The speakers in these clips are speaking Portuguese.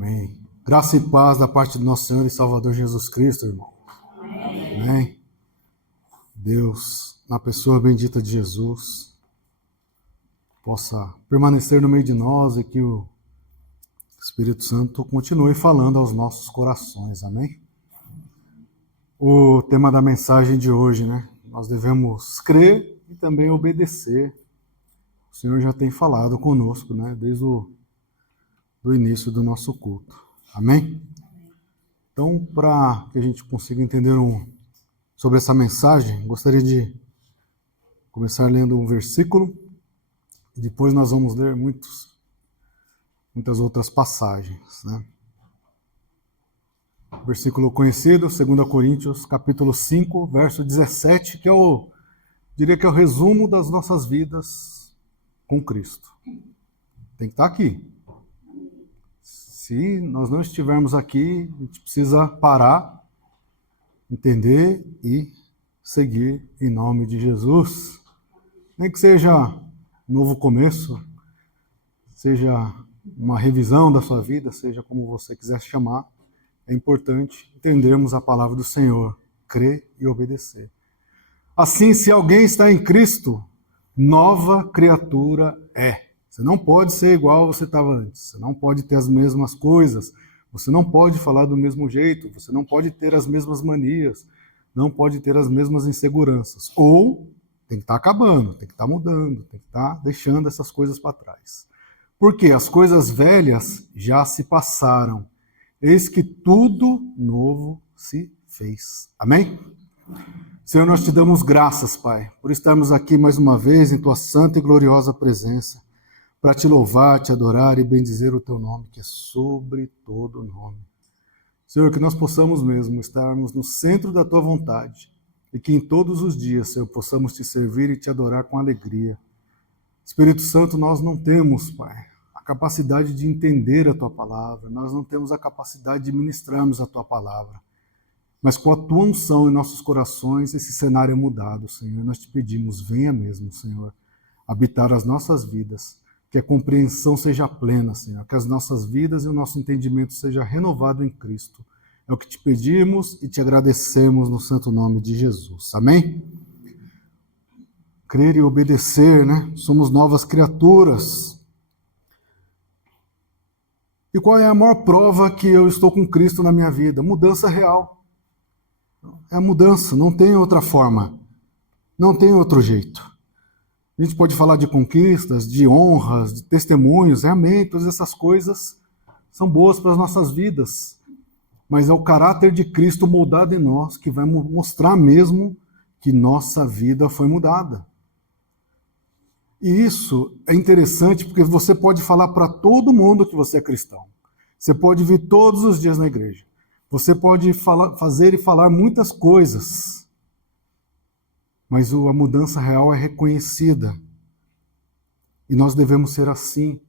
Amém. Graça e paz da parte do nosso Senhor e Salvador Jesus Cristo, irmão. Amém. Deus, na pessoa bendita de Jesus, possa permanecer no meio de nós e que o Espírito Santo continue falando aos nossos corações. Amém. O tema da mensagem de hoje, né? Nós devemos crer e também obedecer. O Senhor já tem falado conosco, né? Desde o início do nosso culto. Amém? Então, para que a gente consiga entender sobre essa mensagem, gostaria de começar lendo um versículo e depois nós vamos ler muitas outras passagens, né? Versículo conhecido, 2 Coríntios, capítulo 5, verso 17, que diria que é o resumo das nossas vidas com Cristo. Tem que estar aqui. Se nós não estivermos aqui, a gente precisa parar, entender e seguir em nome de Jesus. Nem que seja um novo começo, seja uma revisão da sua vida, seja como você quiser chamar, é importante entendermos a palavra do Senhor, crer e obedecer. Assim, se alguém está em Cristo, nova criatura é. Você não pode ser igual você estava antes, você não pode ter as mesmas coisas, você não pode falar do mesmo jeito, você não pode ter as mesmas manias, não pode ter as mesmas inseguranças. Ou tem que estar acabando, tem que estar mudando, tem que estar deixando essas coisas para trás. Porque as coisas velhas já se passaram, eis que tudo novo se fez. Amém? Senhor, nós te damos graças, Pai, por estarmos aqui mais uma vez em tua santa e gloriosa presença, para te louvar, te adorar e bendizer o teu nome, que é sobre todo nome. Senhor, que nós possamos mesmo estarmos no centro da tua vontade e que em todos os dias, Senhor, possamos te servir e te adorar com alegria. Espírito Santo, nós não temos, Pai, a capacidade de entender a tua palavra, nós não temos a capacidade de ministrarmos a tua palavra, mas com a tua unção em nossos corações, esse cenário é mudado, Senhor. Nós te pedimos, venha mesmo, Senhor, habitar as nossas vidas, que a compreensão seja plena, Senhor, que as nossas vidas e o nosso entendimento seja renovado em Cristo. É o que te pedimos e te agradecemos no santo nome de Jesus. Amém? Crer e obedecer, né? Somos novas criaturas. E qual é a maior prova que eu estou com Cristo na minha vida? Mudança real. É a mudança, não tem outra forma. Não tem outro jeito. A gente pode falar de conquistas, de honras, de testemunhos, amém, todas essas coisas são boas para as nossas vidas, mas é o caráter de Cristo moldado em nós que vai mostrar mesmo que nossa vida foi mudada. E isso é interessante porque você pode falar para todo mundo que você é cristão. Você pode vir todos os dias na igreja. Você pode fazer e falar muitas coisas, mas a mudança real é reconhecida. E nós devemos ser assim,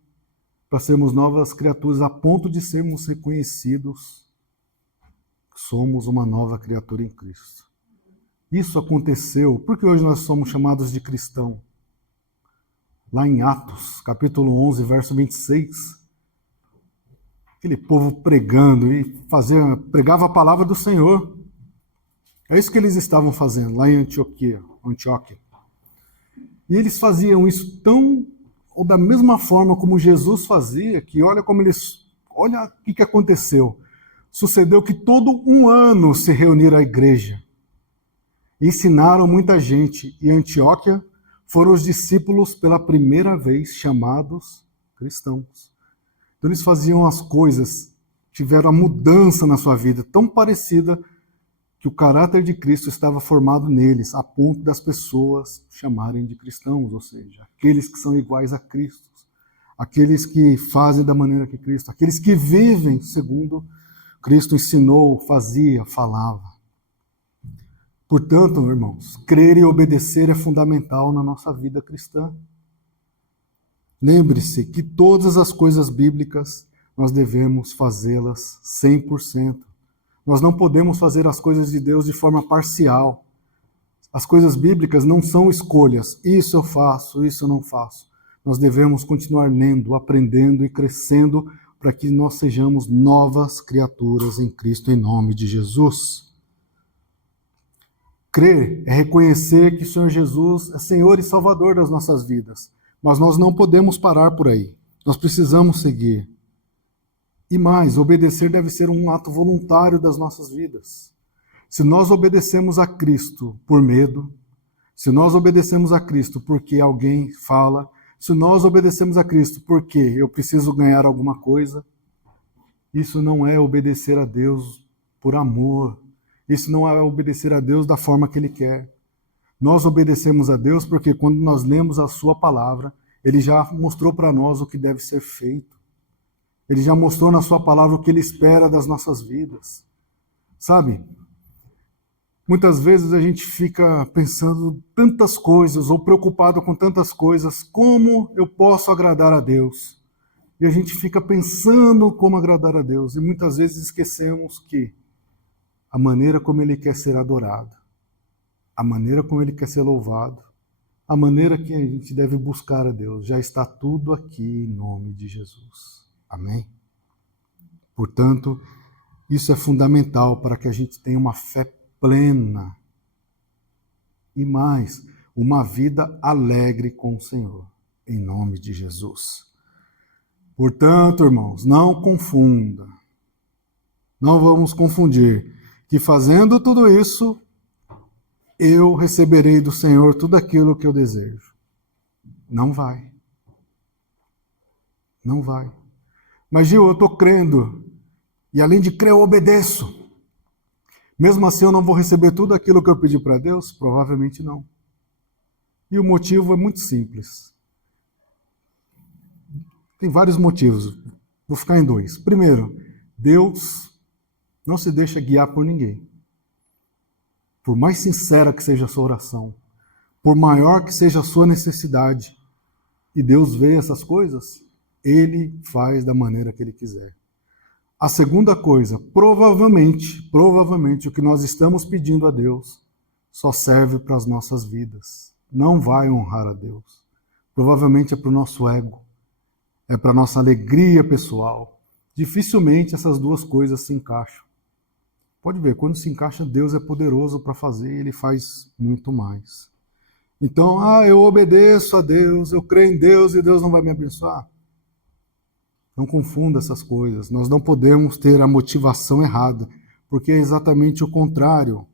para sermos novas criaturas, a ponto de sermos reconhecidos que somos uma nova criatura em Cristo. Isso aconteceu porque hoje nós somos chamados de cristão. Lá em Atos, capítulo 11, verso 26, aquele povo pregando e pregava a palavra do Senhor. É isso que eles estavam fazendo lá em Antioquia. E eles faziam isso ou da mesma forma como Jesus fazia, que olha o que aconteceu. Sucedeu que todo um ano se reuniram a igreja. Ensinaram muita gente. E Antioquia foram os discípulos pela primeira vez chamados cristãos. Então eles faziam as coisas, tiveram a mudança na sua vida tão parecida que o caráter de Cristo estava formado neles, a ponto das pessoas chamarem de cristãos, ou seja, aqueles que são iguais a Cristo, aqueles que fazem da maneira que Cristo, aqueles que vivem segundo Cristo ensinou, fazia, falava. Portanto, irmãos, crer e obedecer é fundamental na nossa vida cristã. Lembre-se que todas as coisas bíblicas nós devemos fazê-las 100%. Nós não podemos fazer as coisas de Deus de forma parcial. As coisas bíblicas não são escolhas. Isso eu faço, isso eu não faço. Nós devemos continuar lendo, aprendendo e crescendo para que nós sejamos novas criaturas em Cristo, em nome de Jesus. Crer é reconhecer que o Senhor Jesus é Senhor e Salvador das nossas vidas, mas nós não podemos parar por aí. Nós precisamos seguir. E mais, obedecer deve ser um ato voluntário das nossas vidas. Se nós obedecemos a Cristo por medo, se nós obedecemos a Cristo porque alguém fala, se nós obedecemos a Cristo porque eu preciso ganhar alguma coisa, isso não é obedecer a Deus por amor. Isso não é obedecer a Deus da forma que Ele quer. Nós obedecemos a Deus porque quando nós lemos a Sua palavra, Ele já mostrou para nós o que deve ser feito. Ele já mostrou na Sua palavra o que Ele espera das nossas vidas. Sabe? Muitas vezes a gente fica pensando tantas coisas ou preocupado com tantas coisas, como eu posso agradar a Deus? E a gente fica pensando como agradar a Deus e muitas vezes esquecemos que a maneira como Ele quer ser adorado, a maneira como Ele quer ser louvado, a maneira que a gente deve buscar a Deus, já está tudo aqui em nome de Jesus. Amém? Portanto, isso é fundamental para que a gente tenha uma fé plena e mais, uma vida alegre com o Senhor, em nome de Jesus. Portanto, irmãos, não confunda, não vamos confundir que fazendo tudo isso, eu receberei do Senhor tudo aquilo que eu desejo. Não vai. Não vai. Mas, Gil, eu estou crendo, e além de crer, eu obedeço. Mesmo assim, eu não vou receber tudo aquilo que eu pedi para Deus? Provavelmente não. E o motivo é muito simples. Tem vários motivos. Vou ficar em dois. Primeiro, Deus não se deixa guiar por ninguém. Por mais sincera que seja a sua oração, por maior que seja a sua necessidade, e Deus vê essas coisas, Ele faz da maneira que Ele quiser. A segunda coisa, provavelmente, o que nós estamos pedindo a Deus só serve para as nossas vidas. Não vai honrar a Deus. Provavelmente é para o nosso ego, é para a nossa alegria pessoal. Dificilmente essas duas coisas se encaixam. Pode ver, quando se encaixa, Deus é poderoso para fazer e Ele faz muito mais. Então, eu obedeço a Deus, eu creio em Deus e Deus não vai me abençoar. Não confunda essas coisas. Nós não podemos ter a motivação errada, porque é exatamente o contrário.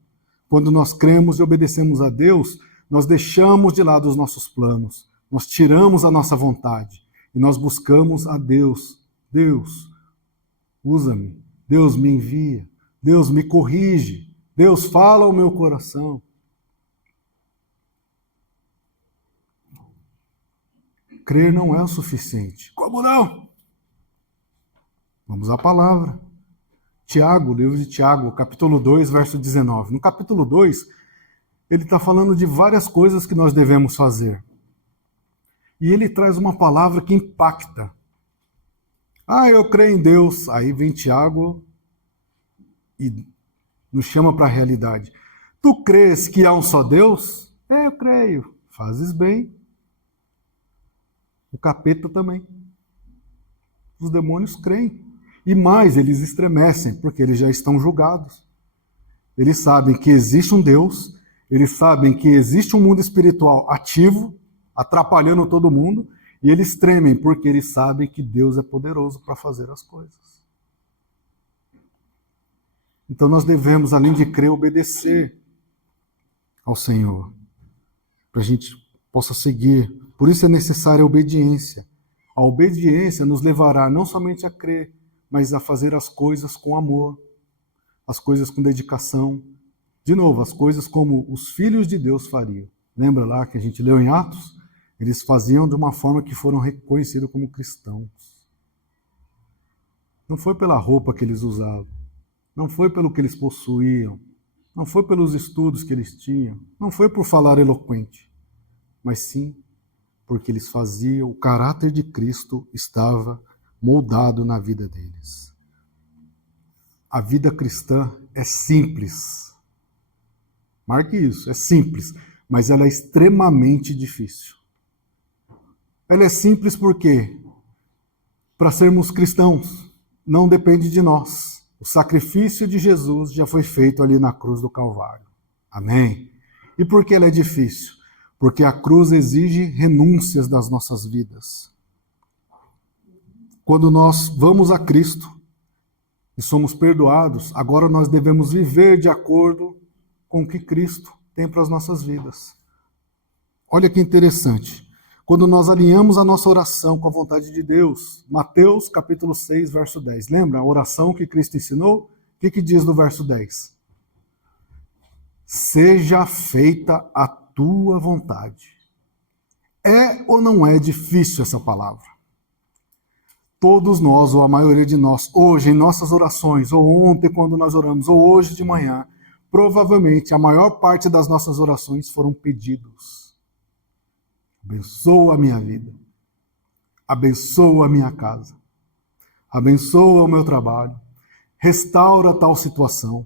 Quando nós cremos e obedecemos a Deus, nós deixamos de lado os nossos planos, nós tiramos a nossa vontade e nós buscamos a Deus. Deus, usa-me. Deus me envia. Deus me corrige. Deus fala ao meu coração. Crer não é o suficiente. Como não? Vamos à palavra. Tiago, livro de Tiago, capítulo 2, verso 19. No capítulo 2, ele está falando de várias coisas que nós devemos fazer. E ele traz uma palavra que impacta. Eu creio em Deus. Aí vem Tiago e nos chama para a realidade. Tu crês que há um só Deus? Eu creio. Fazes bem. O capeta também. Os demônios creem. E mais, eles estremecem, porque eles já estão julgados. Eles sabem que existe um Deus, eles sabem que existe um mundo espiritual ativo, atrapalhando todo mundo, e eles tremem, porque eles sabem que Deus é poderoso para fazer as coisas. Então nós devemos, além de crer, obedecer ao Senhor, para a gente possa seguir. Por isso é necessária a obediência. A obediência nos levará não somente a crer, mas a fazer as coisas com amor, as coisas com dedicação. De novo, as coisas como os filhos de Deus fariam. Lembra lá que a gente leu em Atos? Eles faziam de uma forma que foram reconhecidos como cristãos. Não foi pela roupa que eles usavam, não foi pelo que eles possuíam, não foi pelos estudos que eles tinham, não foi por falar eloquente, mas sim porque eles faziam, o caráter de Cristo estava moldado na vida deles. A vida cristã é simples. Marque isso, é simples, mas ela é extremamente difícil. Ela é simples por quê? Para sermos cristãos, não depende de nós. O sacrifício de Jesus já foi feito ali na cruz do Calvário. Amém? E por que ela é difícil? Porque a cruz exige renúncias das nossas vidas. Quando nós vamos a Cristo e somos perdoados, agora nós devemos viver de acordo com o que Cristo tem para as nossas vidas. Olha que interessante. Quando nós alinhamos a nossa oração com a vontade de Deus, Mateus capítulo 6, verso 10. Lembra a oração que Cristo ensinou? O que diz no verso 10? Seja feita a tua vontade. É ou não é difícil essa palavra? Todos nós, ou a maioria de nós, hoje em nossas orações, ou ontem quando nós oramos, ou hoje de manhã, provavelmente a maior parte das nossas orações foram pedidos. Abençoa a minha vida. Abençoa a minha casa. Abençoa o meu trabalho. Restaura tal situação.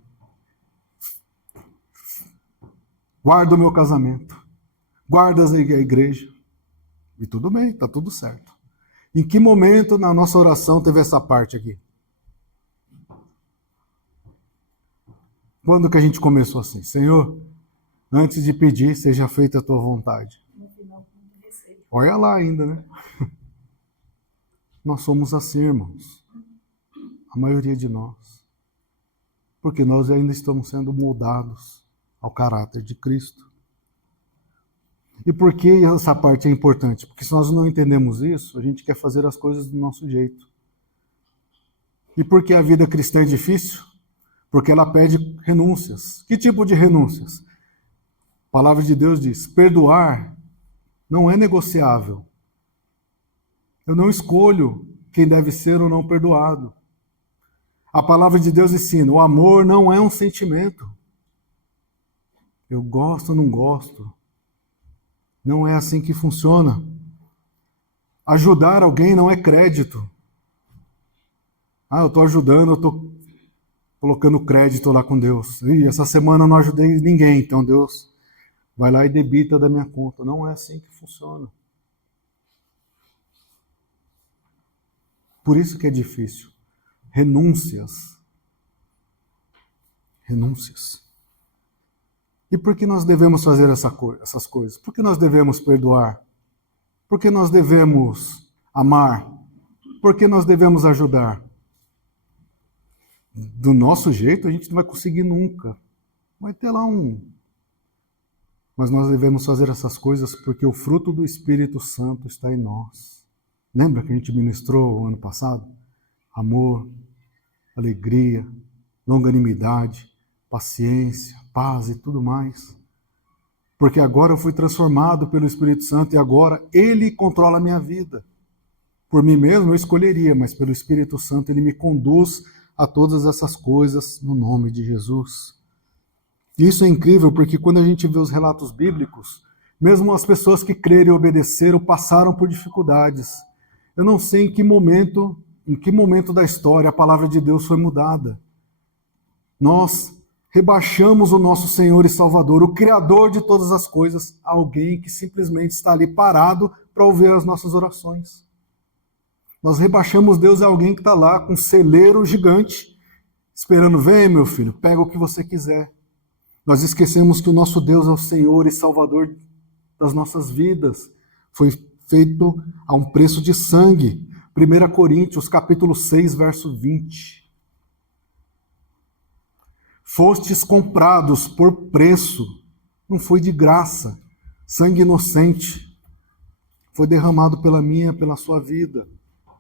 Guarda o meu casamento. Guarda a igreja. E tudo bem, está tudo certo. Em que momento na nossa oração teve essa parte aqui? Quando que a gente começou assim? Senhor, antes de pedir, seja feita a tua vontade. Olha lá ainda, né? Nós somos assim, irmãos. A maioria de nós. Porque nós ainda estamos sendo moldados ao caráter de Cristo. E por que essa parte é importante? Porque se nós não entendemos isso, a gente quer fazer as coisas do nosso jeito. E por que a vida cristã é difícil? Porque ela pede renúncias. Que tipo de renúncias? A palavra de Deus diz, perdoar não é negociável. Eu não escolho quem deve ser ou não perdoado. A palavra de Deus ensina, o amor não é um sentimento. Eu gosto ou não gosto. Não é assim que funciona. Ajudar alguém não é crédito. Eu estou ajudando, eu estou colocando crédito lá com Deus. Essa semana eu não ajudei ninguém, então Deus vai lá e debita da minha conta. Não é assim que funciona. Por isso que é difícil. Renúncias. Renúncias. E por que nós devemos fazer essas coisas? Por que nós devemos perdoar? Por que nós devemos amar? Por que nós devemos ajudar? Do nosso jeito a gente não vai conseguir nunca. Vai ter lá Mas nós devemos fazer essas coisas porque o fruto do Espírito Santo está em nós. Lembra que a gente ministrou ano passado? Amor, alegria, longanimidade, paciência, paz e tudo mais. Porque agora eu fui transformado pelo Espírito Santo e agora Ele controla a minha vida. Por mim mesmo eu escolheria, mas pelo Espírito Santo Ele me conduz a todas essas coisas no nome de Jesus. E isso é incrível porque quando a gente vê os relatos bíblicos, mesmo as pessoas que creram e obedeceram passaram por dificuldades. Eu não sei em que momento da história a palavra de Deus foi mudada. Nós rebaixamos o nosso Senhor e Salvador, o Criador de todas as coisas, a alguém que simplesmente está ali parado para ouvir as nossas orações. Nós rebaixamos Deus a alguém que está lá com um celeiro gigante, esperando, vem meu filho, pega o que você quiser. Nós esquecemos que o nosso Deus é o Senhor e Salvador das nossas vidas. Foi feito a um preço de sangue. 1 Coríntios, capítulo 6, verso 20. Fostes comprados por preço, não foi de graça, sangue inocente. Foi derramado pela minha, pela sua vida,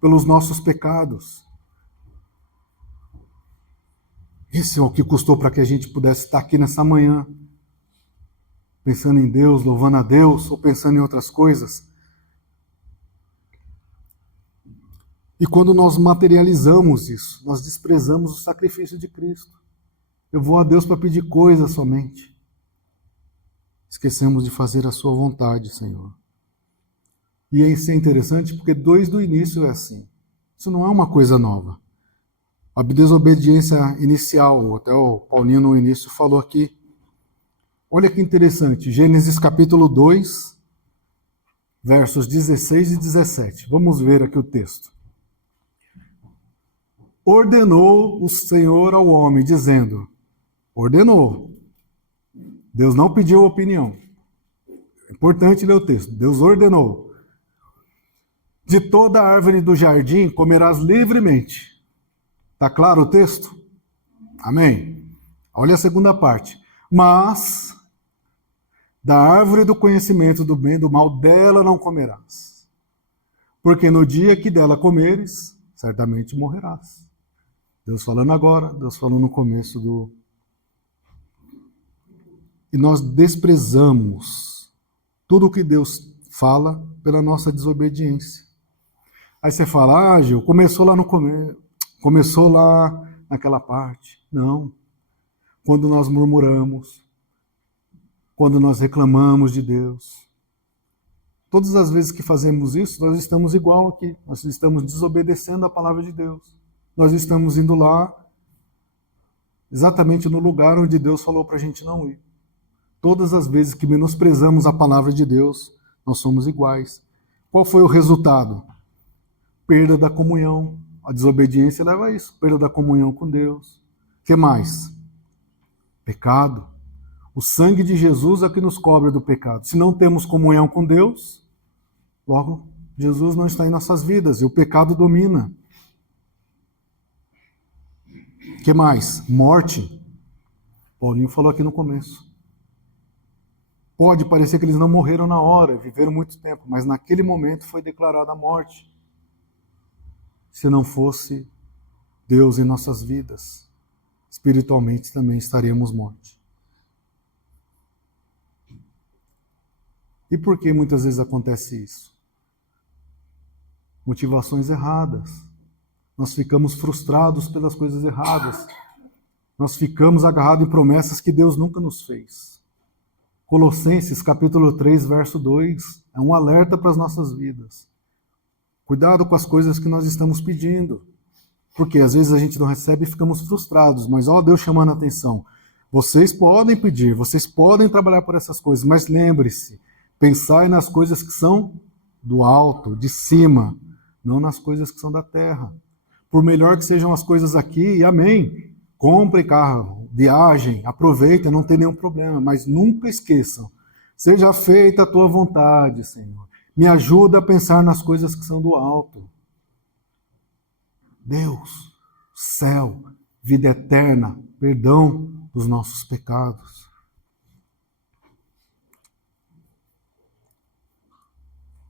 pelos nossos pecados. Esse é o que custou para que a gente pudesse estar aqui nessa manhã, pensando em Deus, louvando a Deus, ou pensando em outras coisas. E quando nós materializamos isso, nós desprezamos o sacrifício de Cristo. Eu vou a Deus para pedir coisas somente. Esquecemos de fazer a sua vontade, Senhor. E isso é interessante porque desde o início é assim. Isso não é uma coisa nova. A desobediência inicial, até o Paulinho no início falou aqui. Olha que interessante, Gênesis capítulo 2, versos 16 e 17. Vamos ver aqui o texto. ordenou o Senhor ao homem, dizendo, ordenou. Deus não pediu opinião. É importante ler o texto. Deus ordenou. De toda árvore do jardim comerás livremente. Está claro o texto? Amém. Olha a segunda parte. Mas da árvore do conhecimento do bem e do mal, dela não comerás. Porque no dia que dela comeres, certamente morrerás. Deus falando agora, Deus falando no começo do... E nós desprezamos tudo o que Deus fala pela nossa desobediência. Aí você fala, Gil, começou lá no começo, começou lá naquela parte. Não. Quando nós murmuramos, quando nós reclamamos de Deus, todas as vezes que fazemos isso, nós estamos igual aqui. Nós estamos desobedecendo a palavra de Deus. Nós estamos indo lá exatamente no lugar onde Deus falou para a gente não ir. Todas as vezes que menosprezamos a palavra de Deus, nós somos iguais. Qual foi o resultado? Perda da comunhão. A desobediência leva a isso. Perda da comunhão com Deus. O que mais? Pecado. O sangue de Jesus é que nos cobre do pecado. Se não temos comunhão com Deus, logo Jesus não está em nossas vidas e o pecado domina. O que mais? Morte. Paulinho falou aqui no começo. Pode parecer que eles não morreram na hora, viveram muito tempo, mas naquele momento foi declarada a morte. Se não fosse Deus em nossas vidas, espiritualmente também estaríamos mortos. E por que muitas vezes acontece isso? Motivações erradas. Nós ficamos frustrados pelas coisas erradas. Nós ficamos agarrados em promessas que Deus nunca nos fez. Colossenses capítulo 3, verso 2, é um alerta para as nossas vidas. Cuidado com as coisas que nós estamos pedindo. Porque às vezes a gente não recebe e ficamos frustrados, mas ó Deus chamando a atenção. Vocês podem pedir, vocês podem trabalhar por essas coisas, mas lembre-se, pensai nas coisas que são do alto, de cima, não nas coisas que são da terra. Por melhor que sejam as coisas aqui, e amém, compre carro, viagem, aproveitem, não tem nenhum problema, mas nunca esqueçam, seja feita a tua vontade, Senhor. Me ajuda a pensar nas coisas que são do alto. Deus, céu, vida eterna, perdão dos nossos pecados.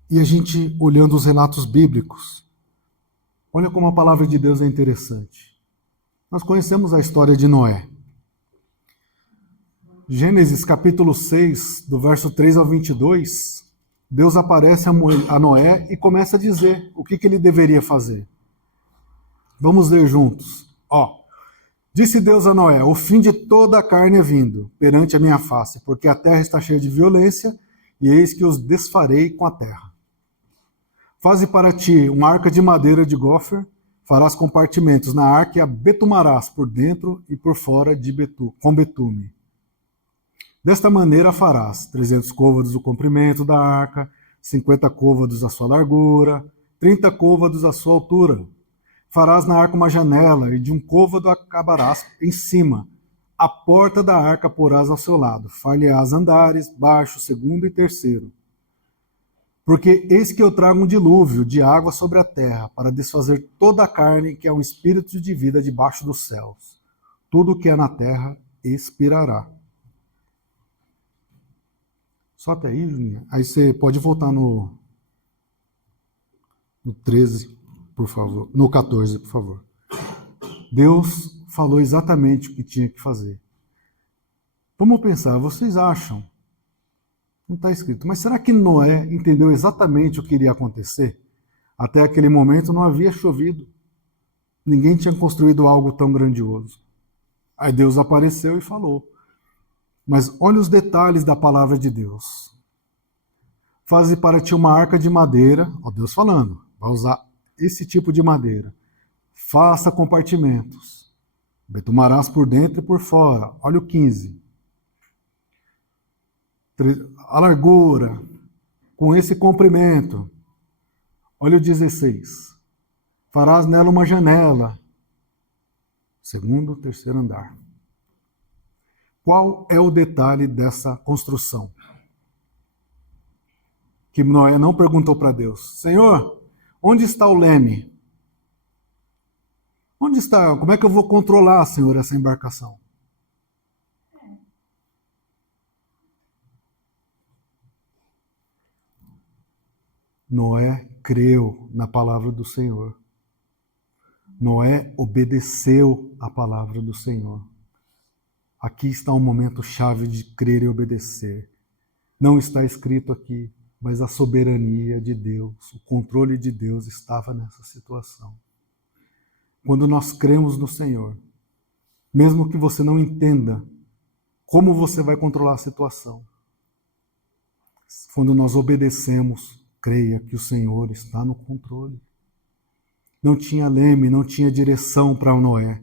E a gente, olhando os relatos bíblicos, olha como a palavra de Deus é interessante. Nós conhecemos a história de Noé. Gênesis capítulo 6, do verso 3 ao 22, Deus aparece a Noé e começa a dizer o que ele deveria fazer. Vamos ler juntos. Disse Deus a Noé, o fim de toda a carne é vindo perante a minha face, porque a terra está cheia de violência, e eis que os desfarei com a terra. Faze para ti uma arca de madeira de gofer, farás compartimentos na arca e a betumarás por dentro e por fora com betume. Desta maneira farás 300 côvados o comprimento da arca, 50 côvados a sua largura, 30 côvados a sua altura. Farás na arca uma janela, e de um côvado acabarás em cima. A porta da arca porás ao seu lado. Far-lhe-ás andares, baixo, segundo e terceiro. Porque eis que eu trago um dilúvio de água sobre a terra, para desfazer toda a carne que é um espírito de vida debaixo dos céus. Tudo o que é na terra expirará. Só até aí, Juninha. Aí você pode voltar no 13, por favor. No 14, por favor. Deus falou exatamente o que tinha que fazer. Vamos pensar, vocês acham? Não está escrito. Mas será que Noé entendeu exatamente o que iria acontecer? Até aquele momento não havia chovido. Ninguém tinha construído algo tão grandioso. Aí Deus apareceu e falou. Mas olha os detalhes da palavra de Deus. Faze para ti uma arca de madeira, ó Deus falando, vai usar esse tipo de madeira. Faça compartimentos. Betumarás por dentro e por fora. Olha o 15. A largura, com esse comprimento. Olha o 16. Farás nela uma janela, Segundo, terceiro andar. Qual é o detalhe dessa construção? Que Noé não perguntou para Deus: Senhor, onde está o leme? Onde está? Como é que eu vou controlar, Senhor, essa embarcação? Noé creu na palavra do Senhor. Noé obedeceu a palavra do Senhor. Aqui está um momento chave de crer e obedecer. Não está escrito aqui, mas a soberania de Deus, o controle de Deus estava nessa situação. Quando nós cremos no Senhor, mesmo que você não entenda como você vai controlar a situação, quando nós obedecemos, creia que o Senhor está no controle. Não tinha leme, não tinha direção para Noé,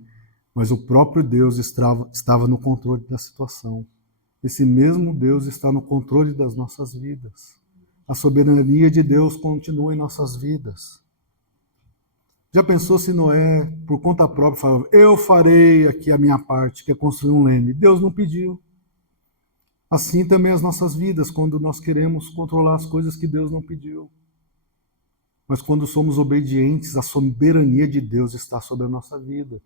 mas o próprio Deus estava no controle da situação. Esse mesmo Deus está no controle das nossas vidas. A soberania de Deus continua em nossas vidas. Já pensou se Noé, por conta própria, falava: eu farei aqui a minha parte, que é construir um leme? Deus não pediu. Assim também as nossas vidas, quando nós queremos controlar as coisas que Deus não pediu. Mas quando somos obedientes, a soberania de Deus está sobre a nossa vida.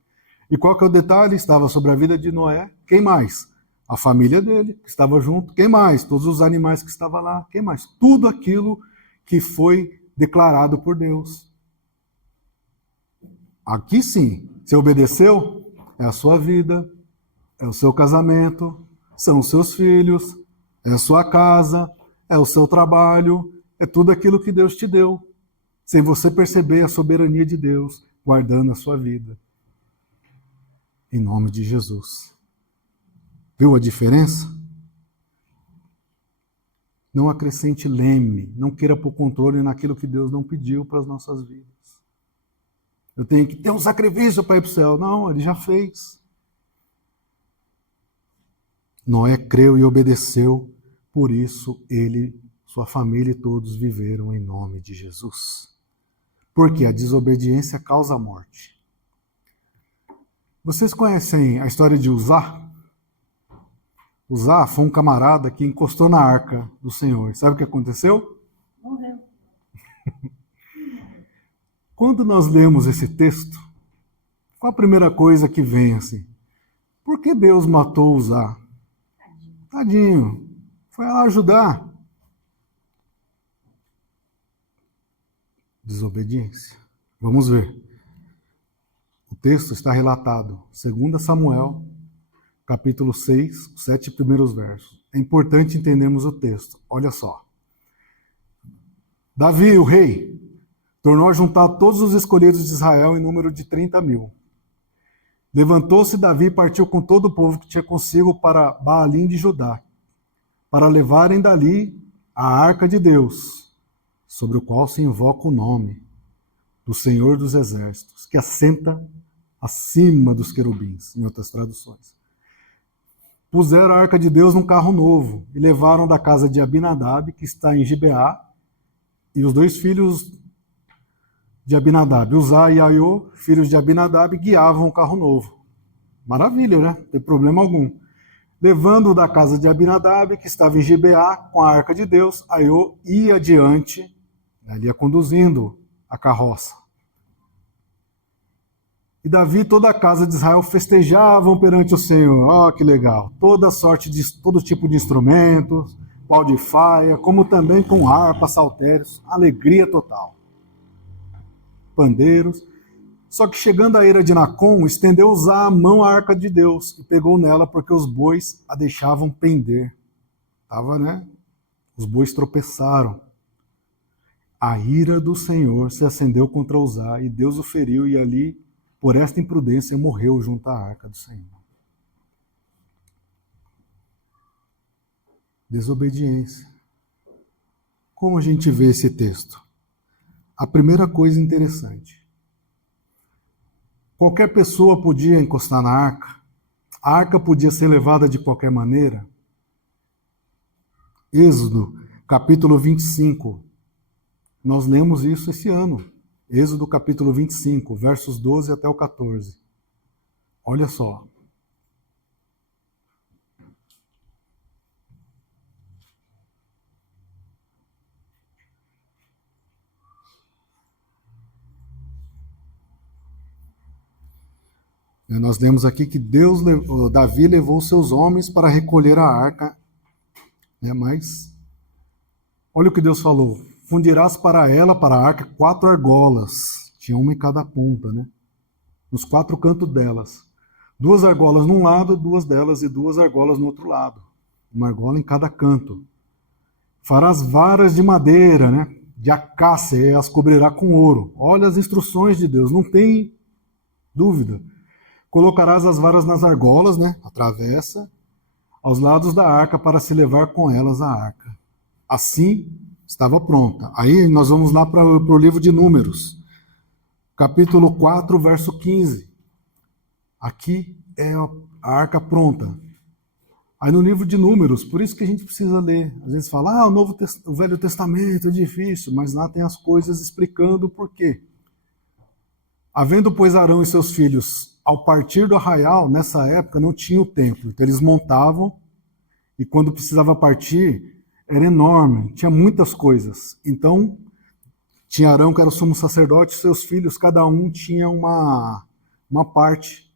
E qual que é o detalhe? Estava sobre a vida de Noé. Quem mais? A família dele, que estava junto. Quem mais? Todos os animais que estavam lá. Quem mais? Tudo aquilo que foi declarado por Deus. Aqui sim, você obedeceu? É a sua vida, é o seu casamento, são os seus filhos, é a sua casa, é o seu trabalho, é tudo aquilo que Deus te deu. Sem você perceber a soberania de Deus guardando a sua vida. Em nome de Jesus. Viu a diferença? Não acrescente leme, não queira pôr controle naquilo que Deus não pediu para as nossas vidas. Eu tenho que ter um sacrifício para ir para o céu. Não, ele já fez. Noé creu e obedeceu, por isso ele, sua família e todos viveram em nome de Jesus. Porque a desobediência causa a morte. Vocês conhecem a história de Uzá? Uzá foi um camarada que encostou na arca do Senhor. Sabe o que aconteceu? Morreu. Quando nós lemos esse texto, qual a primeira coisa que vem assim? Por que Deus matou Uzá? Tadinho. Foi lá ajudar. Desobediência. Vamos ver. O texto está relatado, 2 Samuel, capítulo 6, os 7 primeiros versos. É importante entendermos o texto. Olha só. Davi, o rei, tornou a juntar todos os escolhidos de Israel em número de 30.000. Levantou-se Davi e partiu com todo o povo que tinha consigo para Baalim de Judá, para levarem dali a arca de Deus, sobre o qual se invoca o nome do Senhor dos Exércitos, que assenta acima dos querubins, em outras traduções. Puseram a arca de Deus num carro novo e levaram da casa de Abinadab, que está em Gibeá, e os 2 filhos de Abinadab, Uzá e Aiô, filhos de Abinadab, guiavam o carro novo. Maravilha, né? Não tem problema algum. Levando da casa de Abinadab, que estava em Gibeá, com a arca de Deus, Aiô ia adiante, ele ia conduzindo a carroça. E Davi e toda a casa de Israel festejavam perante o Senhor. Oh, que legal! Todo tipo de instrumentos, pau de faia, como também com harpa, saltérios, alegria total. Pandeiros. Só que chegando à eira de Nacon, estendeu Uzá a mão à arca de Deus e pegou nela porque os bois a deixavam pender. Os bois tropeçaram. A ira do Senhor se acendeu contra Uzá e Deus o feriu e ali, por esta imprudência, morreu junto à arca do Senhor. Desobediência. Como a gente vê esse texto? A primeira coisa interessante. Qualquer pessoa podia encostar na arca. A arca podia ser levada de qualquer maneira. Êxodo, capítulo 25. Nós lemos isso esse ano. Êxodo, capítulo 25, versos 12 até o 14. Olha só. Nós lemos aqui que Davi levou seus homens para recolher a arca, né? Mas olha o que Deus falou: fundirás para ela, para a arca, 4 argolas, tinha uma em cada ponta, né? Nos 4 cantos delas. 2 argolas num lado, 2 delas, e 2 argolas no outro lado. Uma argola em cada canto. Farás varas de madeira, né? De acácia, e as cobrirá com ouro. Olha as instruções de Deus, não tem dúvida. Colocarás as varas nas argolas, né? A travessa, aos lados da arca, para se levar com elas a arca. Assim estava pronta. Aí nós vamos lá para o livro de Números, capítulo 4, verso 15. Aqui é a arca pronta. Aí no livro de Números, por isso que a gente precisa ler. Às vezes fala, o Velho Testamento é difícil, mas lá tem as coisas explicando o porquê. Havendo, pois, Arão e seus filhos, ao partir do arraial, nessa época não tinha o templo. Então eles montavam, e quando precisava partir, era enorme, tinha muitas coisas. Então, tinha Arão, que era o sumo sacerdote, seus filhos, cada um tinha uma parte.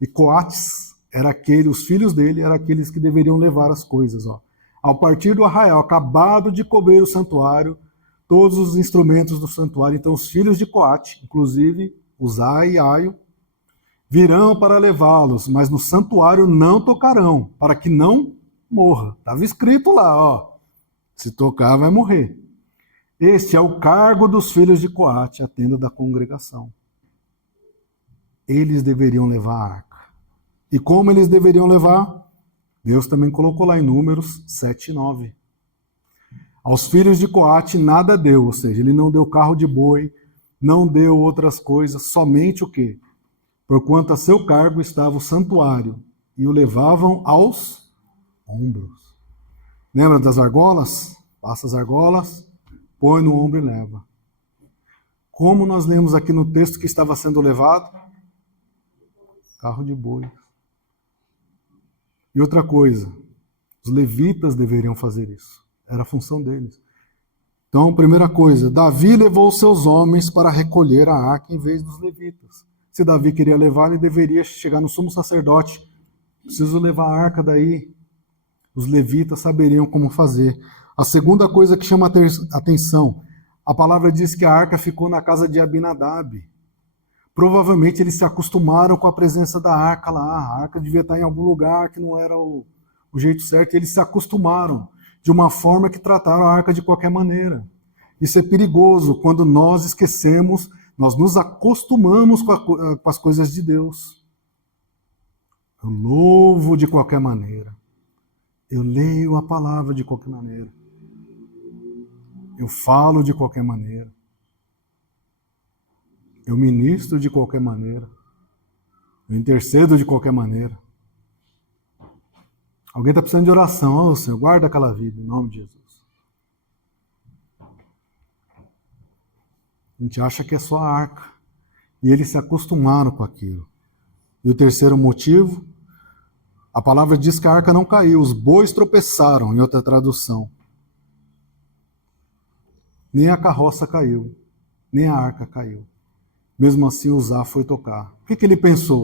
E Coates era os filhos dele eram aqueles que deveriam levar as coisas. Ó. Ao partir do arraial, acabado de cobrir o santuário, todos os instrumentos do santuário, então os filhos de Coate, inclusive Uzai e Aio, virão para levá-los, mas no santuário não tocarão, para que não morra. Estava escrito lá, ó, se tocar vai morrer. Este é o cargo dos filhos de Coate, a tenda da congregação. Eles deveriam levar a arca. E como eles deveriam levar? Deus também colocou lá em Números 7 e 9. Aos filhos de Coate nada deu, ou seja, ele não deu carro de boi, não deu outras coisas, somente o quê? Porquanto a seu cargo estava o santuário, e o levavam aos ombros. Lembra das argolas? Passa as argolas, põe no ombro e leva. Como nós lemos aqui no texto que estava sendo levado? Carro de boi. E outra coisa, os levitas deveriam fazer isso. Era a função deles. Então, primeira coisa, Davi levou seus homens para recolher a arca em vez dos levitas. Se Davi queria levar, ele deveria chegar no sumo sacerdote. Preciso levar a arca daí. Os levitas saberiam como fazer. A segunda coisa que chama a atenção, a palavra diz que a arca ficou na casa de Abinadab. Provavelmente eles se acostumaram com a presença da arca lá. A arca devia estar em algum lugar que não era o jeito certo. E eles se acostumaram de uma forma que trataram a arca de qualquer maneira. Isso é perigoso quando nós esquecemos, nós nos acostumamos com as coisas de Deus. Eu louvo de qualquer maneira. Eu leio a palavra de qualquer maneira. Eu falo de qualquer maneira. Eu ministro de qualquer maneira. Eu intercedo de qualquer maneira. Alguém está precisando de oração. Oh, Senhor, guarda aquela vida, em nome de Jesus. A gente acha que é só a arca. E eles se acostumaram com aquilo. E o terceiro motivo, a palavra diz que a arca não caiu. Os bois tropeçaram, em outra tradução. Nem a carroça caiu. Nem a arca caiu. Mesmo assim, Uzá foi tocar. O que ele pensou?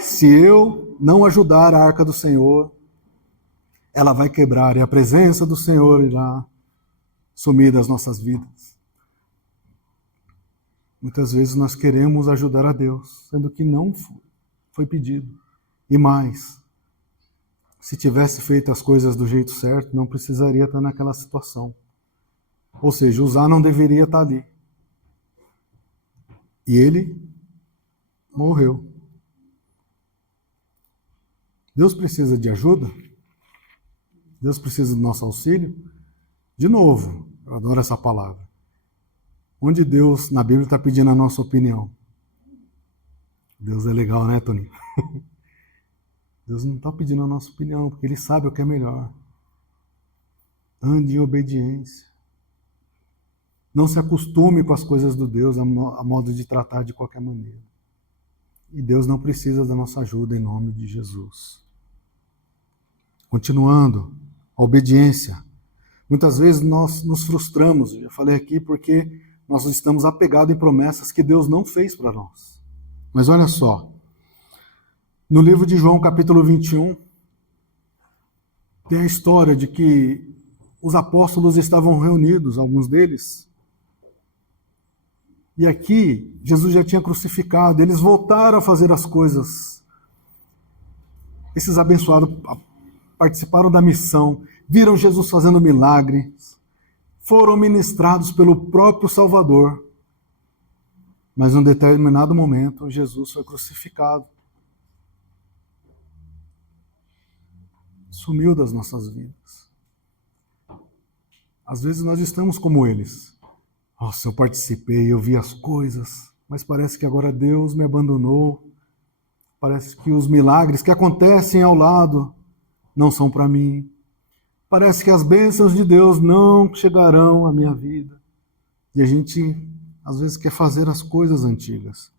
Se eu não ajudar a arca do Senhor, ela vai quebrar, e a presença do Senhor irá sumir das nossas vidas. Muitas vezes nós queremos ajudar a Deus, sendo que não foi pedido. E mais, se tivesse feito as coisas do jeito certo, não precisaria estar naquela situação. Ou seja, Uzá não deveria estar ali. E ele morreu. Deus precisa de ajuda? Deus precisa do nosso auxílio? De novo, eu adoro essa palavra. Onde Deus, na Bíblia, está pedindo a nossa opinião? Deus é legal, né, Toninho? Deus não está pedindo a nossa opinião, porque Ele sabe o que é melhor. Ande em obediência. Não se acostume com as coisas do Deus, a modo de tratar de qualquer maneira. E Deus não precisa da nossa ajuda em nome de Jesus. Continuando, a obediência. Muitas vezes nós nos frustramos, eu já falei aqui, porque nós estamos apegados em promessas que Deus não fez para nós. Mas olha só, no livro de João, capítulo 21, tem a história de que os apóstolos estavam reunidos, alguns deles, e aqui Jesus já tinha crucificado, eles voltaram a fazer as coisas. Esses abençoados participaram da missão, viram Jesus fazendo milagres, foram ministrados pelo próprio Salvador. Mas em um determinado momento, Jesus foi crucificado. Sumiu das nossas vidas. Às vezes nós estamos como eles. Nossa, eu participei, eu vi as coisas, mas parece que agora Deus me abandonou. Parece que os milagres que acontecem ao lado não são para mim. Parece que as bênçãos de Deus não chegarão à minha vida. E a gente, às vezes, quer fazer as coisas antigas.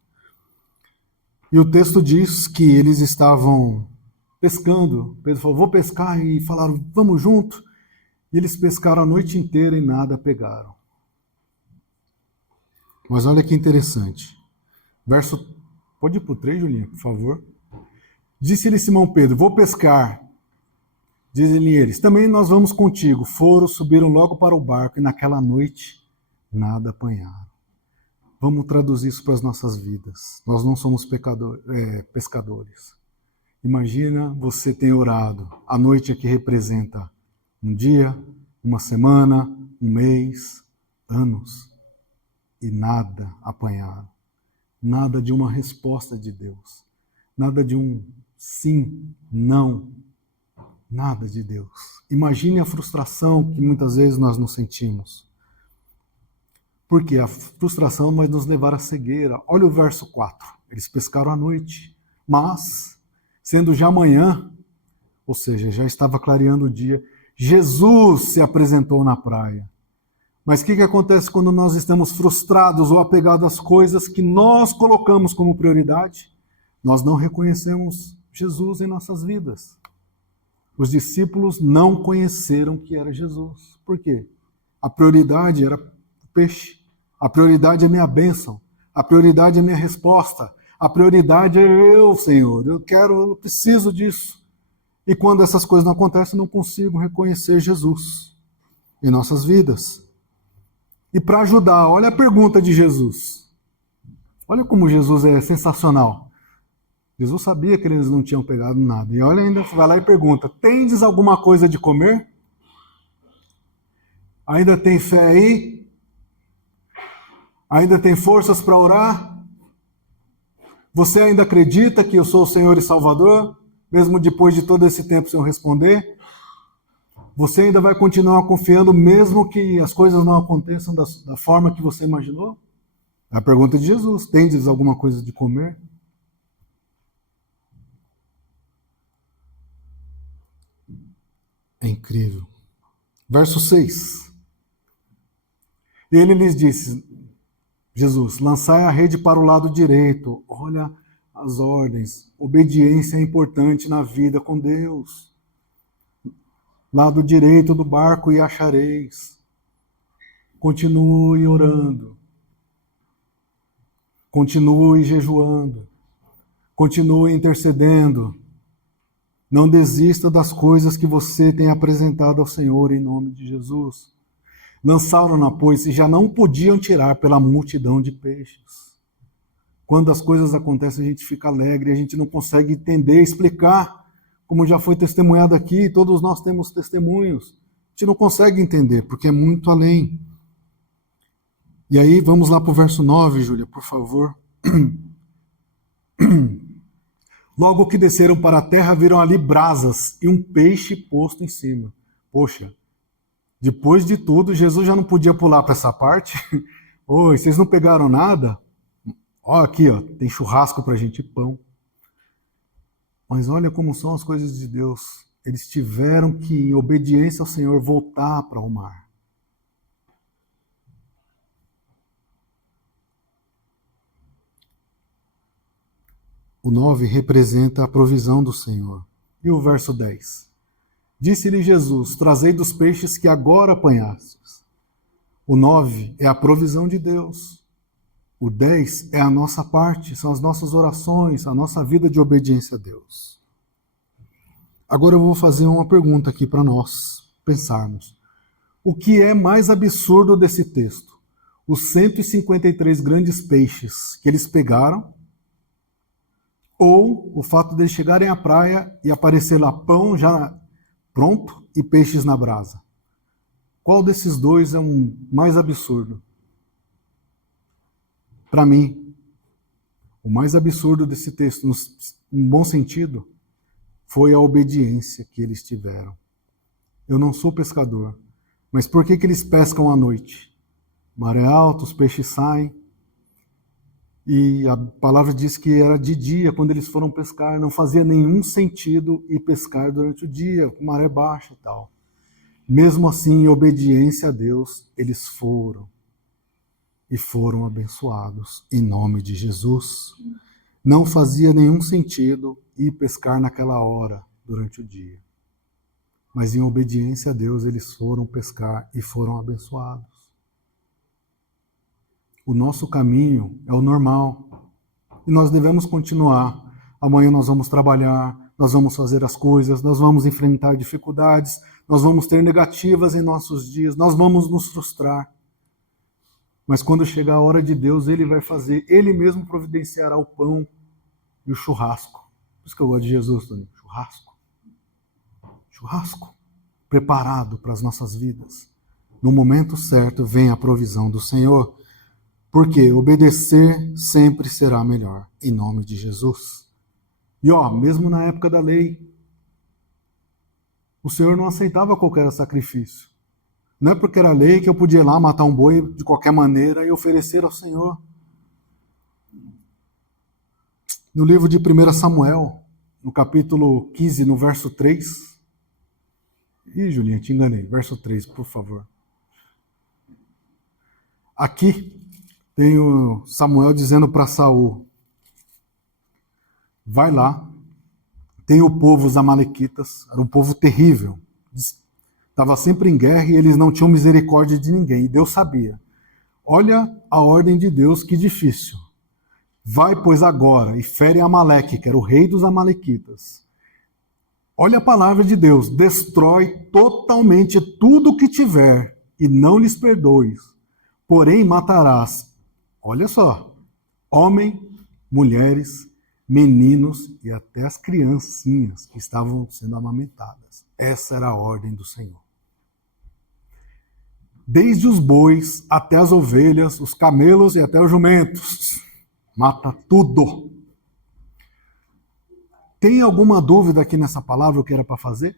E o texto diz que eles estavam pescando. Pedro falou, vou pescar, e falaram, vamos junto. E eles pescaram a noite inteira e nada pegaram. Mas olha que interessante. Pode ir para o 3, Julinha, por favor. Disse-lhe Simão Pedro, vou pescar. Dizem-lhe eles, também nós vamos contigo. Foram, subiram logo para o barco e naquela noite nada apanharam. Vamos traduzir isso para as nossas vidas. Nós não somos pescadores. Imagina você ter orado. A noite aqui representa um dia, uma semana, um mês, anos. E nada apanharam. Nada de uma resposta de Deus. Nada de um sim, não. Nada de Deus. Imagine a frustração que muitas vezes nós nos sentimos. Porque a frustração vai nos levar à cegueira. Olha o verso 4. Eles pescaram à noite, mas, sendo já manhã, ou seja, já estava clareando o dia, Jesus se apresentou na praia. Mas o que acontece quando nós estamos frustrados ou apegados às coisas que nós colocamos como prioridade? Nós não reconhecemos Jesus em nossas vidas. Os discípulos não conheceram que era Jesus. Por quê? A prioridade era o peixe. A prioridade é minha bênção. A prioridade é minha resposta. A prioridade é eu, Senhor. Eu preciso disso. E quando essas coisas não acontecem, eu não consigo reconhecer Jesus em nossas vidas. E para ajudar, olha a pergunta de Jesus. Olha como Jesus é sensacional. Jesus sabia que eles não tinham pegado nada. E olha, ainda vai lá e pergunta, tendes alguma coisa de comer? Ainda tem fé aí? Ainda tem forças para orar? Você ainda acredita que eu sou o Senhor e Salvador? Mesmo depois de todo esse tempo sem eu responder? Você ainda vai continuar confiando mesmo que as coisas não aconteçam da forma que você imaginou? É a pergunta de Jesus. Tendes alguma coisa de comer? É incrível. Verso 6. Ele lhes disse, Jesus, lançai a rede para o lado direito. Olha as ordens. Obediência é importante na vida com Deus. Lado direito do barco e achareis. Continue orando. Continue jejuando. Continue intercedendo. Não desista das coisas que você tem apresentado ao Senhor em nome de Jesus. Lançaram-na, pois, e já não podiam tirar pela multidão de peixes. Quando as coisas acontecem, a gente fica alegre, a gente não consegue entender, explicar. Como já foi testemunhado aqui, todos nós temos testemunhos. A gente não consegue entender, porque é muito além. E aí, vamos lá para o verso 9, Júlia, por favor. Logo que desceram para a terra, viram ali brasas e um peixe posto em cima. Poxa, depois de tudo, Jesus já não podia pular para essa parte? Oi, vocês não pegaram nada? Ó, aqui, ó, tem churrasco para a gente e pão. Mas olha como são as coisas de Deus. Eles tiveram que, em obediência ao Senhor, voltar para o mar. O 9 representa a provisão do Senhor. E o verso 10? Disse-lhe Jesus, trazei dos peixes que agora apanhastes. O 9 é a provisão de Deus. O 10 é a nossa parte, são as nossas orações, a nossa vida de obediência a Deus. Agora eu vou fazer uma pergunta aqui para nós pensarmos. O que é mais absurdo desse texto? Os 153 grandes peixes que eles pegaram, ou o fato de eles chegarem à praia e aparecer lá pão já pronto e peixes na brasa? Qual desses dois é um mais absurdo? Para mim, o mais absurdo desse texto, num bom sentido, foi a obediência que eles tiveram. Eu não sou pescador, mas por que eles pescam à noite? Maré alta, os peixes saem, e a palavra diz que era de dia quando eles foram pescar, não fazia nenhum sentido ir pescar durante o dia, com maré baixa e tal. Mesmo assim, em obediência a Deus, eles foram. E foram abençoados em nome de Jesus. Não fazia nenhum sentido ir pescar naquela hora, durante o dia. Mas em obediência a Deus, eles foram pescar e foram abençoados. O nosso caminho é o normal. E nós devemos continuar. Amanhã nós vamos trabalhar, nós vamos fazer as coisas, nós vamos enfrentar dificuldades, nós vamos ter negativas em nossos dias, nós vamos nos frustrar. Mas quando chegar a hora de Deus, Ele vai fazer, Ele mesmo providenciará o pão e o churrasco. Por isso que eu gosto de Jesus também. Churrasco. Churrasco. Preparado para as nossas vidas. No momento certo vem a provisão do Senhor. Porque obedecer sempre será melhor, em nome de Jesus. E mesmo na época da lei, o Senhor não aceitava qualquer sacrifício. Não é porque era lei que eu podia ir lá matar um boi de qualquer maneira e oferecer ao Senhor. No livro de 1 Samuel, no capítulo 15, no verso 3. Ih, Julinha, te enganei. Verso 3, por favor. Aqui tem o Samuel dizendo para Saul, vai lá, tem o povo, os amalequitas, era um povo terrível, estava sempre em guerra e eles não tinham misericórdia de ninguém, e Deus sabia. Olha a ordem de Deus, que difícil. Vai, pois, agora, e fere Amaleque, que era o rei dos amalequitas. Olha a palavra de Deus, destrói totalmente tudo que tiver, e não lhes perdoes. Porém, matarás, olha só, homem, mulheres, meninos e até as criancinhas que estavam sendo amamentadas. Essa era a ordem do Senhor. Desde os bois até as ovelhas, os camelos e até os jumentos. Mata tudo. Tem alguma dúvida aqui nessa palavra o que era para fazer?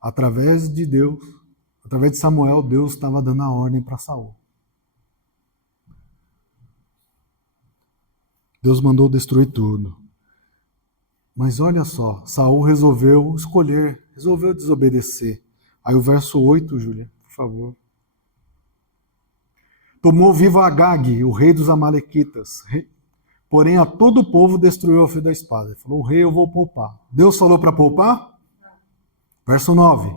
Através de Deus, através de Samuel, Deus estava dando a ordem para Saul. Deus mandou destruir tudo. Mas olha só, Saul resolveu escolher, resolveu desobedecer. Aí o verso 8, Júlia, por favor. Tomou vivo Agag, o rei dos amalequitas, porém a todo o povo destruiu ao fio da espada. Ele falou, o rei eu vou poupar. Deus falou para poupar? Verso 9.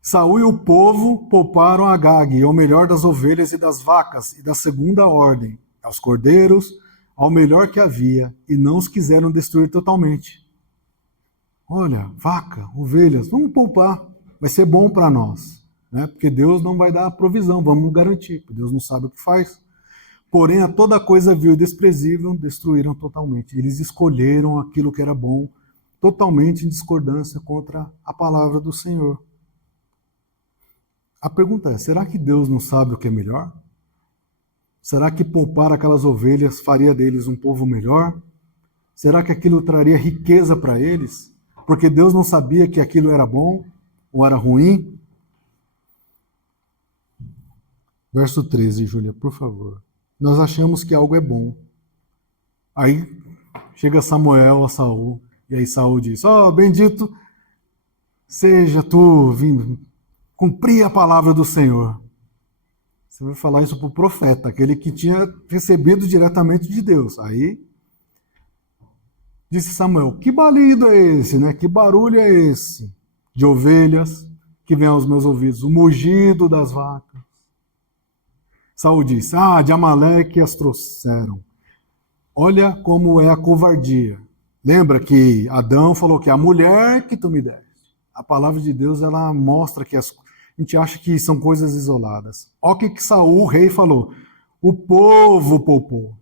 Saul e o povo pouparam Agag, ao melhor das ovelhas e das vacas, e da segunda ordem, aos cordeiros, ao melhor que havia, e não os quiseram destruir totalmente. Olha, vaca, ovelhas, vamos poupar, vai ser bom para nós, né? Porque Deus não vai dar a provisão, vamos garantir, porque Deus não sabe o que faz. Porém, a toda coisa vil e desprezível destruíram totalmente. Eles escolheram aquilo que era bom, totalmente em discordância contra a palavra do Senhor. A pergunta é, será que Deus não sabe o que é melhor? Será que poupar aquelas ovelhas faria deles um povo melhor? Será que aquilo traria riqueza para eles? Porque Deus não sabia que aquilo era bom ou era ruim? Verso 13, Júlia, por favor. Nós achamos que algo é bom. Aí chega Samuel a Saul, e aí Saul diz, bendito seja tu, vim cumprir a palavra do Senhor. Você vai falar isso para o profeta, aquele que tinha recebido diretamente de Deus. Aí disse Samuel: que balido é esse, né? Que barulho é esse de ovelhas que vem aos meus ouvidos? O mugido das vacas. Saul disse: de Amaleque as trouxeram. Olha como é a covardia. Lembra que Adão falou que a mulher que tu me deste. A palavra de Deus, ela mostra que a gente acha que são coisas isoladas. Olha o que Saul, o rei, falou: o povo poupou.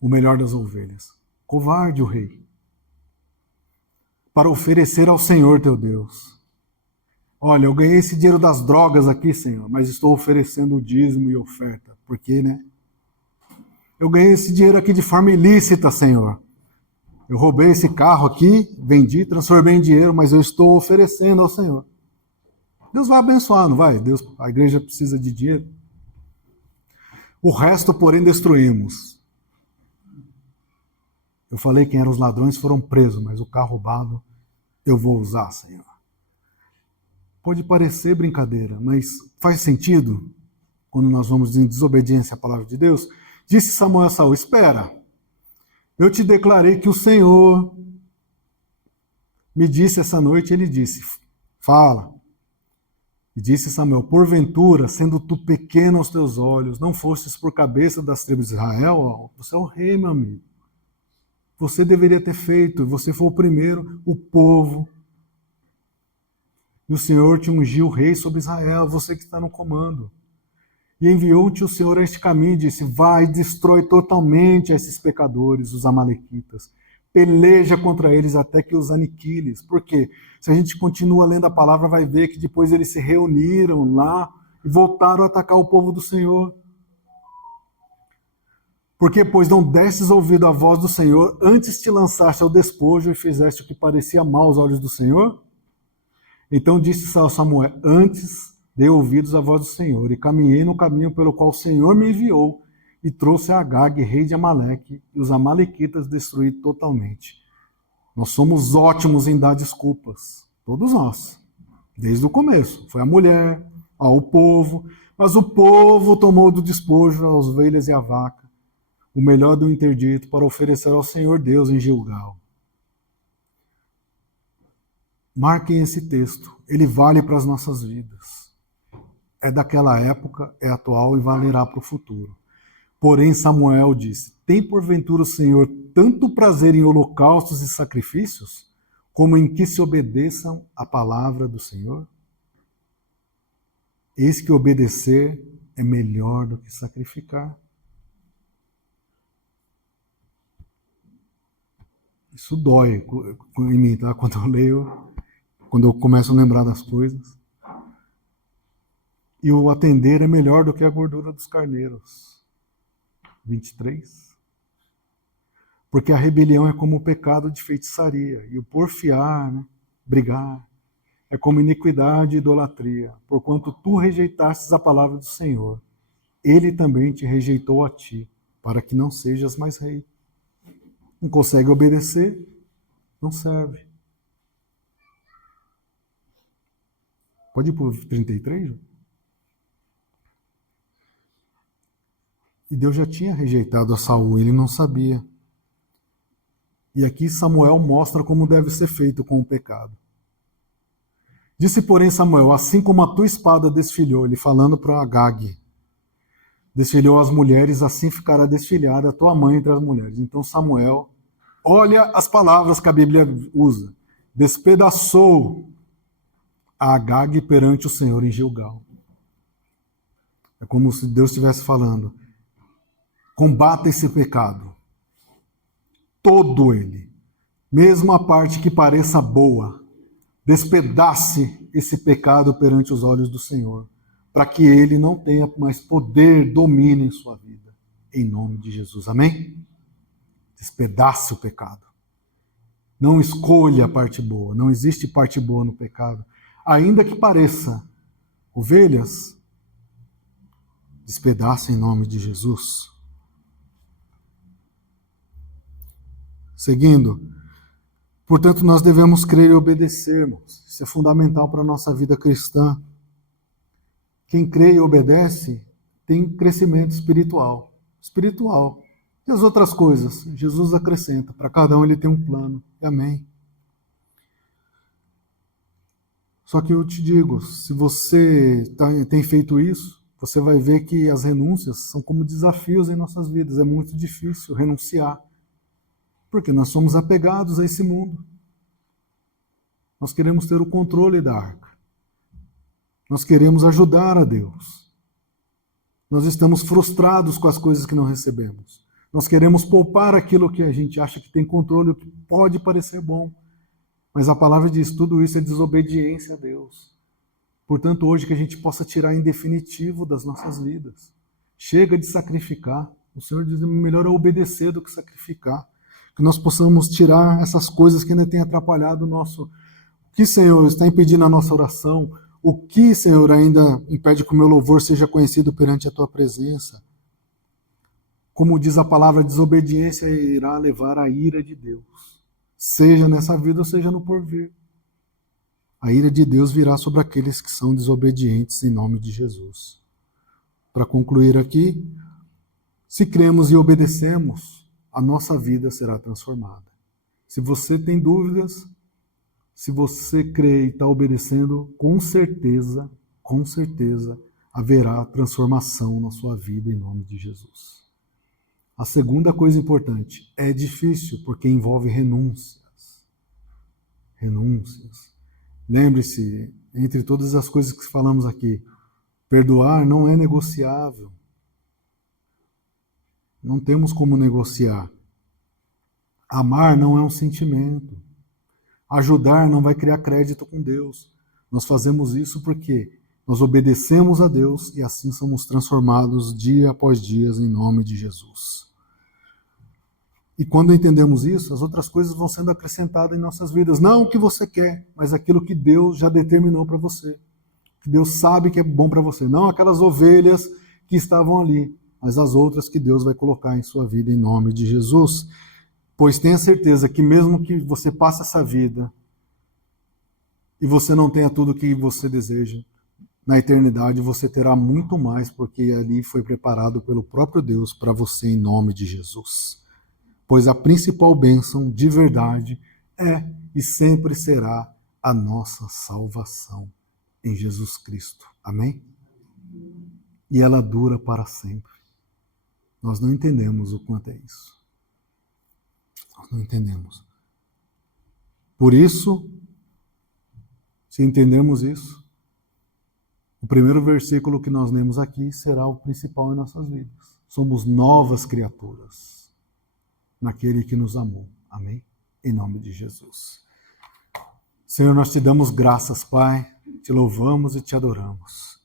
O melhor das ovelhas. Covarde o rei. Para oferecer ao Senhor teu Deus. Olha, eu ganhei esse dinheiro das drogas aqui, Senhor, mas estou oferecendo o dízimo e oferta. Por quê, né? Eu ganhei esse dinheiro aqui de forma ilícita, Senhor. Eu roubei esse carro aqui, vendi, transformei em dinheiro, mas eu estou oferecendo ao Senhor. Deus vai abençoar, não vai? Deus, a igreja precisa de dinheiro. O resto, porém, destruímos. Eu falei quem eram os ladrões, foram presos, mas o carro roubado eu vou usar, Senhor. Pode parecer brincadeira, mas faz sentido quando nós vamos em desobediência à palavra de Deus? Disse Samuel a Saul: espera, eu te declarei que o Senhor me disse essa noite. Ele disse: fala. E disse Samuel: porventura, sendo tu pequeno aos teus olhos, não fostes por cabeça das tribos de Israel? Você é o rei, meu amigo. Você deveria ter feito, você foi o primeiro, o povo. E o Senhor te ungiu rei sobre Israel, você que está no comando. E enviou-te o Senhor a este caminho e disse: vai, destrói totalmente esses pecadores, os amalequitas. Peleja contra eles até que os aniquiles. Por quê? Se a gente continua lendo a palavra, vai ver que depois eles se reuniram lá e voltaram a atacar o povo do Senhor. Porque, pois, não destes ouvido à voz do Senhor, antes te lançaste ao despojo e fizeste o que parecia mal aos olhos do Senhor? Então disse Samuel: antes dei ouvidos à voz do Senhor, e caminhei no caminho pelo qual o Senhor me enviou, e trouxe a Agag, rei de Amaleque, e os amalequitas destruí totalmente. Nós somos ótimos em dar desculpas, todos nós, desde o começo. Foi a mulher, o povo, mas o povo tomou do despojo as ovelhas e a vaca, o melhor do interdito, para oferecer ao Senhor Deus em Gilgal. Marquem esse texto, ele vale para as nossas vidas. É daquela época, é atual e valerá para o futuro. Porém, Samuel disse: tem porventura o Senhor tanto prazer em holocaustos e sacrifícios, como em que se obedeçam a palavra do Senhor? Eis que obedecer é melhor do que sacrificar. Isso dói em mim, tá? Quando eu leio, quando eu começo a lembrar das coisas. E o atender é melhor do que a gordura dos carneiros. 23. Porque a rebelião é como o pecado de feitiçaria, e o porfiar, né, brigar, é como iniquidade e idolatria, porquanto tu rejeitastes a palavra do Senhor. Ele também te rejeitou a ti, para que não sejas mais rei. Não consegue obedecer, não serve. Pode ir para o 33? E Deus já tinha rejeitado a Saul, ele não sabia. E aqui Samuel mostra como deve ser feito com o pecado. Disse, porém, Samuel: assim como a tua espada desfilhou, ele falando para Agag, desfilhou as mulheres, assim ficará desfilhada a tua mãe entre as mulheres. Então Samuel, olha as palavras que a Bíblia usa, despedaçou a Agag perante o Senhor em Gilgal. É como se Deus estivesse falando: combata esse pecado, todo ele, mesmo a parte que pareça boa, despedace esse pecado perante os olhos do Senhor, para que ele não tenha mais poder, domínio em sua vida. Em nome de Jesus, amém? Despedace o pecado. Não escolha a parte boa, não existe parte boa no pecado. Ainda que pareça ovelhas, despedace em nome de Jesus. Seguindo, Portanto, nós devemos crer e obedecer, irmãos. Isso é fundamental para a nossa vida cristã. Quem crê e obedece tem crescimento espiritual. Espiritual. E as outras coisas, Jesus acrescenta. Para cada um ele tem um plano. Amém. Só que eu te digo, se você tem feito isso, você vai ver que as renúncias são como desafios em nossas vidas. É muito difícil renunciar. Porque nós somos apegados a esse mundo. Nós queremos ter o controle da arca. Nós queremos ajudar a Deus. Nós estamos frustrados com as coisas que não recebemos. Nós queremos poupar aquilo que a gente acha que tem controle, o que pode parecer bom. Mas a palavra diz, tudo isso é desobediência a Deus. Portanto, hoje que a gente possa tirar em definitivo das nossas vidas. Chega de sacrificar. O Senhor diz, melhor é obedecer do que sacrificar. Que nós possamos tirar essas coisas que ainda têm atrapalhado o nosso... O que, Senhor, está impedindo a nossa oração? O que, Senhor, ainda impede que o meu louvor seja conhecido perante a Tua presença? Como diz a palavra, a desobediência irá levar à ira de Deus. Seja nessa vida ou seja no porvir. A ira de Deus virá sobre aqueles que são desobedientes em nome de Jesus. Para concluir aqui, se cremos e obedecemos, a nossa vida será transformada. Se você tem dúvidas, se você crê e está obedecendo, com certeza, haverá transformação na sua vida em nome de Jesus. A segunda coisa importante, é difícil porque envolve renúncias. Renúncias. Lembre-se, entre todas as coisas que falamos aqui, perdoar não é negociável. Não temos como negociar. Amar não é um sentimento. Ajudar não vai criar crédito com Deus. Nós fazemos isso porque nós obedecemos a Deus e assim somos transformados dia após dia em nome de Jesus. E quando entendemos isso, as outras coisas vão sendo acrescentadas em nossas vidas. Não o que você quer, mas aquilo que Deus já determinou para você. Que Deus sabe que é bom para você. Não aquelas ovelhas que estavam ali, mas as outras que Deus vai colocar em sua vida em nome de Jesus. Pois tenha certeza que mesmo que você passe essa vida e você não tenha tudo o que você deseja, na eternidade você terá muito mais, porque ali foi preparado pelo próprio Deus para você em nome de Jesus. Pois a principal bênção de verdade é e sempre será a nossa salvação em Jesus Cristo. Amém? E ela dura para sempre. Nós não entendemos o quanto é isso. Nós não entendemos. Por isso, se entendermos isso, o primeiro versículo que nós lemos aqui será o principal em nossas vidas. Somos novas criaturas naquele que nos amou. Amém? Em nome de Jesus. Senhor, nós te damos graças, Pai, te louvamos e te adoramos.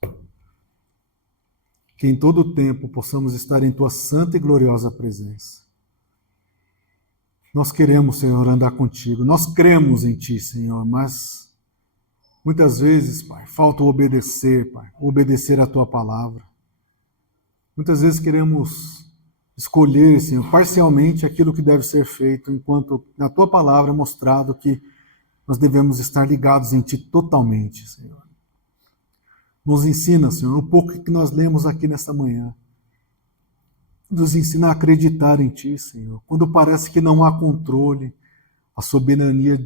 Que em todo o tempo possamos estar em tua santa e gloriosa presença. Nós queremos, Senhor, andar contigo. Nós cremos em ti, Senhor, mas muitas vezes, Pai, falta o obedecer, Pai, obedecer a tua palavra. Muitas vezes queremos escolher, Senhor, parcialmente aquilo que deve ser feito, enquanto na tua palavra é mostrado que nós devemos estar ligados em ti totalmente, Senhor. Nos ensina, Senhor, um pouco que nós lemos aqui nesta manhã. Nos ensina a acreditar em ti, Senhor. Quando parece que não há controle, a soberania,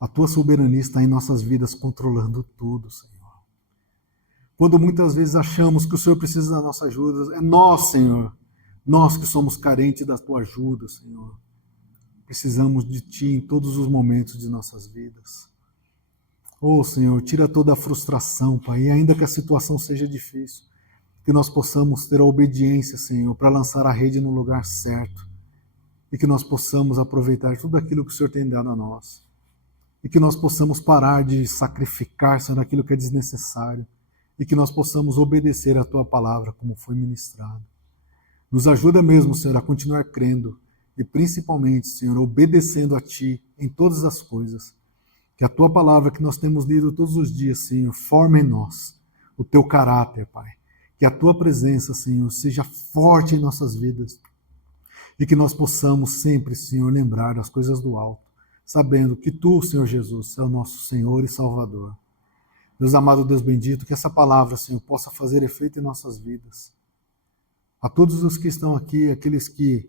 a tua soberania está em nossas vidas controlando tudo, Senhor. Quando muitas vezes achamos que o Senhor precisa da nossa ajuda, é nós, Senhor, nós que somos carentes da tua ajuda, Senhor. Precisamos de ti em todos os momentos de nossas vidas. Oh, Senhor, tira toda a frustração, Pai, e ainda que a situação seja difícil, que nós possamos ter a obediência, Senhor, para lançar a rede no lugar certo, e que nós possamos aproveitar tudo aquilo que o Senhor tem dado a nós, e que nós possamos parar de sacrificar, Senhor, aquilo que é desnecessário, e que nós possamos obedecer a tua palavra como foi ministrado. Nos ajuda mesmo, Senhor, a continuar crendo, e principalmente, Senhor, obedecendo a ti em todas as coisas. Que a tua palavra que nós temos lido todos os dias, Senhor, forme em nós o teu caráter, Pai. Que a tua presença, Senhor, seja forte em nossas vidas. E que nós possamos sempre, Senhor, lembrar das coisas do alto. sabendo que Tu, Senhor Jesus, é o nosso Senhor e Salvador. Deus amado, Deus bendito, que essa palavra, Senhor, possa fazer efeito em nossas vidas. A todos os que estão aqui, aqueles que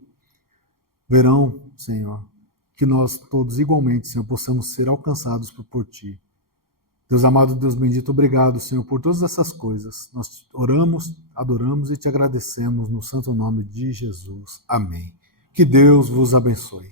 verão, Senhor, que nós todos igualmente, Senhor, possamos ser alcançados por Ti. Deus amado, Deus bendito, obrigado, Senhor, por todas essas coisas. Nós oramos, adoramos e Te agradecemos no santo nome de Jesus. Amém. Que Deus vos abençoe.